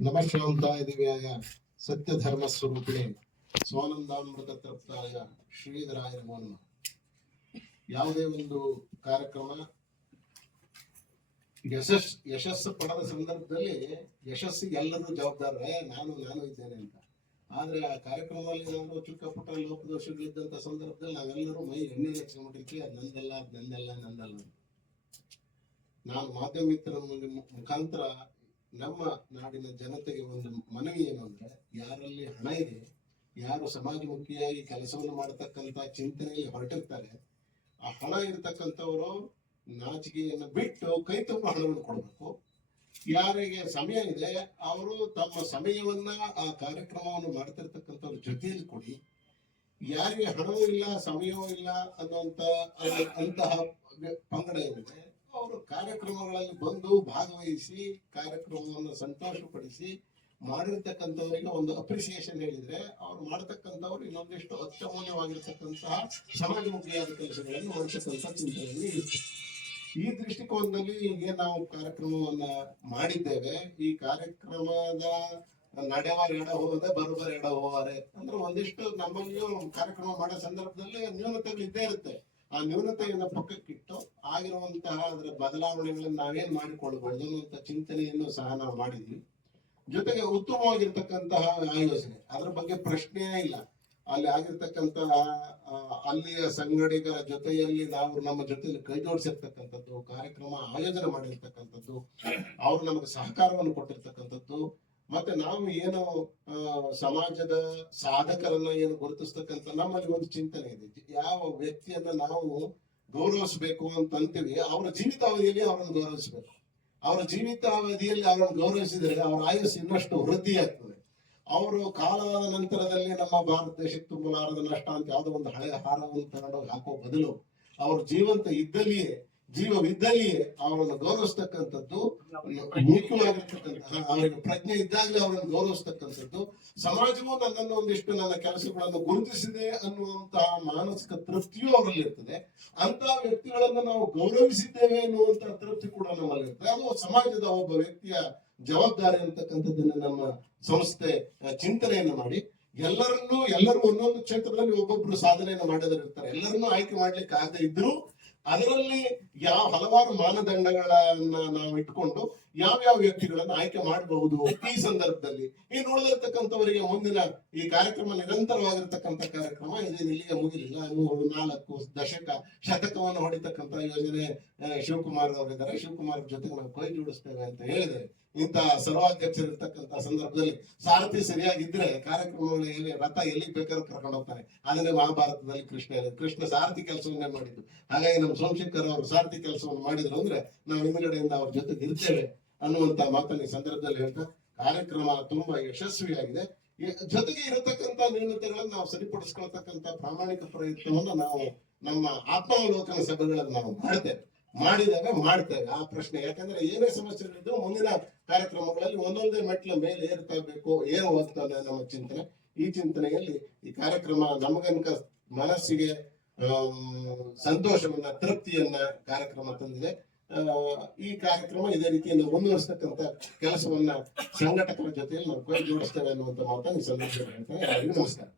ನಮಃಶಾಂತಾಯ ಸತ್ಯ ಧರ್ಮ ಸ್ವರೂಪಿಣೆ ಸ್ವಾನಂದಾಮೃತ ತೃಪ್ತಾಯ ಶ್ರೀಧರಾಯ ನಮೋ. ನಮಃ ಯಾವುದೇ ಒಂದು ಕಾರ್ಯಕ್ರಮ ಯಶಸ್ ಯಶಸ್ಸು ಪಡೆದ ಸಂದರ್ಭದಲ್ಲಿ ಯಶಸ್ಸಿಗೆ ಎಲ್ಲರೂ ಜವಾಬ್ದಾರ. ನಾನು ನಾನು ಇದ್ದೇನೆ ಅಂತ. ಆದ್ರೆ ಆ ಕಾರ್ಯಕ್ರಮದಲ್ಲಿ ಏನಾದ್ರು ಚಿಕ್ಕ ಪುಟ್ಟ ಲೋಪದೋಷಗಳಿದ್ದಂತ ಸಂದರ್ಭದಲ್ಲಿ ನಾವೆಲ್ಲರೂ ಮೈ ಎಣ್ಣೆ ಹಚ್ಕೊಂಡ್ಬಿಟ್ಟಿರ್ತೀವಿ ನಂದೆಲ್ಲ ನಂದಲ್ಲ ನಂದಲ್ಲ ಅಂತ. ನಾನು ಮಾಧ್ಯಮ ಮಿತ್ರರ ಮುಖಾಂತರ ನಮ್ಮ ನಾಡಿನ ಜನತೆಗೆ ಒಂದು ಮನವಿ ಏನು ಅಂದ್ರೆ ಯಾರಲ್ಲಿ ಹಣ ಇದೆ, ಯಾರು ಸಮಾಜಮುಖಿಯಾಗಿ ಕೆಲಸವನ್ನು ಮಾಡತಕ್ಕಂತ ಚಿಂತನೆಯಲ್ಲಿ ಹೊರಟಿರ್ತಾರೆ, ಆ ಹಣ ಇರತಕ್ಕಂಥವರು ನಾಚಿಕೆಯನ್ನು ಬಿಟ್ಟು ಕೈ ತುಂಬ ಹಣವನ್ನು ಕೊಡಬೇಕು. ಯಾರಿಗೆ ಸಮಯ ಇದೆ, ಅವರು ತಮ್ಮ ಸಮಯವನ್ನ ಆ ಕಾರ್ಯಕ್ರಮವನ್ನು ಮಾಡ್ತಿರ್ತಕ್ಕಂಥವ್ರ ಜೊತೆಯಲ್ಲಿ ಕೊಡಿ. ಯಾರಿಗೆ ಹಣವೂ ಇಲ್ಲ, ಸಮಯವೂ ಇಲ್ಲ ಅನ್ನುವಂತ ಅಂತಹ ಪಂಗಡ ಏನಿದೆ ಕಾರ್ಯಕ್ರಮಗಳಲ್ಲಿ ಬಂದು ಭಾಗವಹಿಸಿ, ಕಾರ್ಯಕ್ರಮವನ್ನು ಸಂತೋಷಪಡಿಸಿ ಮಾಡಿರ್ತಕ್ಕಂಥವರಿಗೆ ಒಂದು ಅಪ್ರಿಸಿಯೇಷನ್ ಹೇಳಿದ್ರೆ ಅವ್ರು ಮಾಡತಕ್ಕಂಥವ್ರು ಇನ್ನೊಂದಿಷ್ಟು ಅತ್ಯಮೂಲ್ಯವಾಗಿರ್ತಕ್ಕಂತಹ ಸಮಾಜಮುಖಿಯಾದ ಕೆಲಸಗಳನ್ನು ಮಾಡ್ತಕ್ಕಂಥ ಚಿಂತನೆಯಲ್ಲಿ ಈ ದೃಷ್ಟಿಕೋನದಲ್ಲಿ ಈಗ ನಾವು ಕಾರ್ಯಕ್ರಮವನ್ನ ಮಾಡಿದ್ದೇವೆ. ಈ ಕಾರ್ಯಕ್ರಮದ ನಡೆವಾರ ಎಡ ಹೋಗದೆ ಬರೋಬರ ಎಡ ಅಂದ್ರೆ ಒಂದಿಷ್ಟು ನಮ್ಮಲ್ಲಿಯೂ ಕಾರ್ಯಕ್ರಮ ಮಾಡೋ ಸಂದರ್ಭದಲ್ಲಿ ನ್ಯೂನತೆಗಳು ಇದ್ದೇ ಇರುತ್ತೆ. ಆ ನ್ಯೂನತೆಯನ್ನ ಪಕ್ಕಕ್ಕಿಟ್ಟು ಆಗಿರುವಂತಹ ಅದರ ಬದಲಾವಣೆಗಳನ್ನ ನಾವೇನ್ ಮಾಡಿಕೊಳ್ಳಬಹುದು ಅನ್ನುವಂತ ಚಿಂತನೆಯನ್ನು ಸಹ ನಾವು ಮಾಡಿದ್ವಿ. ಜೊತೆಗೆ ಉತ್ತಮವಾಗಿರ್ತಕ್ಕಂತಹ ಆಯೋಜನೆ. ಅದರ ಬಗ್ಗೆ ಪ್ರಶ್ನೆಯೇ ಇಲ್ಲ. ಅಲ್ಲಿ ಆಗಿರ್ತಕ್ಕಂತಹ ಅಲ್ಲಿಯ ಸಂಗಡಿಗರ ಜೊತೆಯಲ್ಲಿ ನಾವು ನಮ್ಮ ಜೊತೆಯಲ್ಲಿ ಕೈ ಜೋಡಿಸಿರ್ತಕ್ಕಂಥದ್ದು, ಕಾರ್ಯಕ್ರಮ ಆಯೋಜನೆ ಮಾಡಿರ್ತಕ್ಕಂಥದ್ದು, ಅವರು ನಮಗೆ ಸಹಕಾರವನ್ನು ಕೊಟ್ಟಿರ್ತಕ್ಕಂಥದ್ದು ಮತ್ತೆ ನಾವು ಏನು ಸಮಾಜದ ಸಾಧಕರನ್ನ ಏನು ಗುರುತಿಸ್ತಕ್ಕಂಥ ನಮ್ಮಲ್ಲಿ ಒಂದು ಚಿಂತನೆ ಇದೆ. ಯಾವ ವ್ಯಕ್ತಿಯನ್ನ ನಾವು ಗೌರವಿಸಬೇಕು ಅಂತ ಅಂತೀವಿ, ಅವರ ಜೀವಿತಾವಧಿಯಲ್ಲಿ ಅವರನ್ನು ಗೌರವಿಸಬೇಕು. ಅವರ ಜೀವಿತಾವಧಿಯಲ್ಲಿ ಅವರನ್ನು ಗೌರವಿಸಿದರೆ ಅವರ ಆಯಸ್ಸು ಇನ್ನಷ್ಟು ವೃದ್ಧಿ ಆಗ್ತದೆ. ಅವರು ಕಾಲದ ನಂತರದಲ್ಲಿ ನಮ್ಮ ಭಾರತ ದೇಶಕ್ಕೆ ತುಂಬಲಾರದ ನಷ್ಟ ಅಂತ ಯಾವುದೋ ಒಂದು ಹಳೆಯ ಹಾರವನ್ನು ತಗೊಂಡೋಗಿ ಹಾಕೋ ಬದಲು ಅವರು ಜೀವಂತ ಇದ್ದಲ್ಲಿಯೇ ಜೀವವಿದ್ದಲ್ಲಿಯೇ ಅವರನ್ನು ಗೌರವಿಸ್ತಕ್ಕಂಥದ್ದು ಮುಖ್ಯವಾಗಿರ್ತಕ್ಕಂತಹ ಅವರಿಗೆ ಪ್ರಜ್ಞೆ ಇದ್ದಾಗಲೇ ಅವರನ್ನು ಗೌರವಿಸ್ತಕ್ಕಂಥದ್ದು. ಸಮಾಜವು ನನ್ನನ್ನು ಒಂದಿಷ್ಟು ನನ್ನ ಕೆಲಸಗಳನ್ನು ಗುರುತಿಸಿದೆ ಅನ್ನುವಂತಹ ಮಾನಸಿಕ ತೃಪ್ತಿಯೂ ಅವರಲ್ಲಿ ಇರ್ತದೆ. ಅಂತಹ ವ್ಯಕ್ತಿಗಳನ್ನು ನಾವು ಗೌರವಿಸಿದ್ದೇವೆ ಅನ್ನುವಂತಹ ತೃಪ್ತಿ ಕೂಡ ನಮ್ಮಲ್ಲಿ ಇರ್ತದೆ. ಅದು ಸಮಾಜದ ಒಬ್ಬ ವ್ಯಕ್ತಿಯ ಜವಾಬ್ದಾರಿ ಅಂತಕ್ಕಂಥದ್ದನ್ನ ನಮ್ಮ ಸಂಸ್ಥೆ ಚಿಂತನೆಯನ್ನು ಮಾಡಿ. ಎಲ್ಲರನ್ನೂ, ಎಲ್ಲರೂ ಒಂದೊಂದು ಕ್ಷೇತ್ರದಲ್ಲಿ ಒಬ್ಬೊಬ್ರು ಸಾಧನೆಯನ್ನು ಮಾಡದಿರ್ತಾರೆ ಎಲ್ಲರನ್ನೂ ಆಯ್ಕೆ ಮಾಡ್ಲಿಕ್ಕೆ ಆಗದೆ ಇದ್ರು ಅದರಲ್ಲಿ ಯಾವ ಹಲವಾರು ಮಾನದಂಡಗಳನ್ನ ನಾವು ಇಟ್ಕೊಂಡು ಯಾವ್ಯಾವ ವ್ಯಕ್ತಿಗಳನ್ನ ಆಯ್ಕೆ ಮಾಡಬಹುದು ಈ ಸಂದರ್ಭದಲ್ಲಿ. ಈ ನೋಡದಿರ್ತಕ್ಕಂಥವರಿಗೆ ಮುಂದಿನ ಈ ಕಾರ್ಯಕ್ರಮ ನಿರಂತರವಾಗಿರ್ತಕ್ಕಂಥ ಕಾರ್ಯಕ್ರಮ ಇಲ್ಲಿಗೆ ಮುಗಿಲಿಲ್ಲ. ಮೂರು ನಾಲ್ಕು ದಶಕ, ಶತಕವನ್ನು ಹೊಡಿತಕ್ಕಂಥ ಯೋಜನೆ ಶಿವಕುಮಾರ್ ಅವರಿದ್ದಾರೆ. ಶಿವಕುಮಾರ್ ಜೊತೆಗೆ ನಾವು ಕೈ ಜೋಡಿಸ್ತೇವೆ ಅಂತ ಹೇಳಿದೆ ಇಂತಹ ಸರ್ವಾಧ್ಯಕ್ಷರಿರ್ತಕ್ಕಂಥ ಸಂದರ್ಭದಲ್ಲಿ ಸಾರಥಿ ಸರಿಯಾಗಿದ್ರೆ ಕಾರ್ಯಕ್ರಮಗಳಲ್ಲಿ ರಥ ಎಲ್ಲಿಗೆ ಬೇಕಾದ್ರೂ ಕರ್ಕೊಂಡು ಹೋಗ್ತಾರೆ. ಅದನ್ನೇ ಮಹಾಭಾರತದಲ್ಲಿ ಕೃಷ್ಣ ಕೃಷ್ಣ ಸಾರಥಿ ಕೆಲಸವನ್ನೇ ಮಾಡಿದ್ರು ಹಾಗಾಗಿ ನಮ್ಮ ಸೋಮಶೇಖರ್ ಅವರು ಸಾರಥಿ ಕೆಲಸವನ್ನು ಮಾಡಿದ್ರು ಅಂದ್ರೆ ನಾವು ಹಿಂದ್ಗಡೆಯಿಂದ ಅವ್ರ ಜೊತೆಗೆ ಇರ್ತೇವೆ ಅನ್ನುವಂತ ಮಾತನ್ನ ಈ ಸಂದರ್ಭದಲ್ಲಿ ಹೇಳ್ತಾ ಕಾರ್ಯಕ್ರಮ ತುಂಬಾ ಯಶಸ್ವಿಯಾಗಿದೆ. ಜೊತೆಗೆ ಇರತಕ್ಕಂತ ನ್ಯೂನತೆಗಳನ್ನು ನಾವು ಸರಿಪಡಿಸ್ಕೊಳ್ತಕ್ಕಂತ ಪ್ರಾಮಾಣಿಕ ಪ್ರಯತ್ನವನ್ನು ನಾವು ನಮ್ಮ ಆತ್ಮಾವಲೋಕನ ಸಭೆಗಳನ್ನು ನಾವು ಮಾಡ್ತೇವೆ. ಮಾಡಿದಾಗ ಮಾಡ್ತೇವೆ ಆ ಪ್ರಶ್ನೆ. ಯಾಕಂದ್ರೆ ಏನೇ ಸಮಸ್ಯೆಗಳಿದ್ದು ಮುಂದಿನ ಕಾರ್ಯಕ್ರಮಗಳಲ್ಲಿ ಒಂದೊಂದೇ ಮೆಟ್ಲ ಮೇಲೆ ಏರ್ತಾ ಬೇಕು ಏನು ಹೋಗ್ತದೆ ನಮ್ಮ ಚಿಂತನೆ. ಈ ಚಿಂತನೆಯಲ್ಲಿ ಈ ಕಾರ್ಯಕ್ರಮ ನಮಗನಕ ಮನಸ್ಸಿಗೆ ಸಂತೋಷವನ್ನ, ತೃಪ್ತಿಯನ್ನ ಕಾರ್ಯಕ್ರಮ ತಂದಿದೆ. ಈ ಕಾರ್ಯಕ್ರಮ ಇದೇ ರೀತಿಯಿಂದ ಮುಂದುವರಿಸತಕ್ಕಂತ ಕೆಲಸವನ್ನ ಸಂಘಟಕರ ಜೊತೆಯಲ್ಲಿ ನಾವು ಕೈ ಜೋಡಿಸ್ತೇವೆ ಅನ್ನುವಂತ ಮಾತನ್ನು ಈ ನಮಸ್ಕಾರ.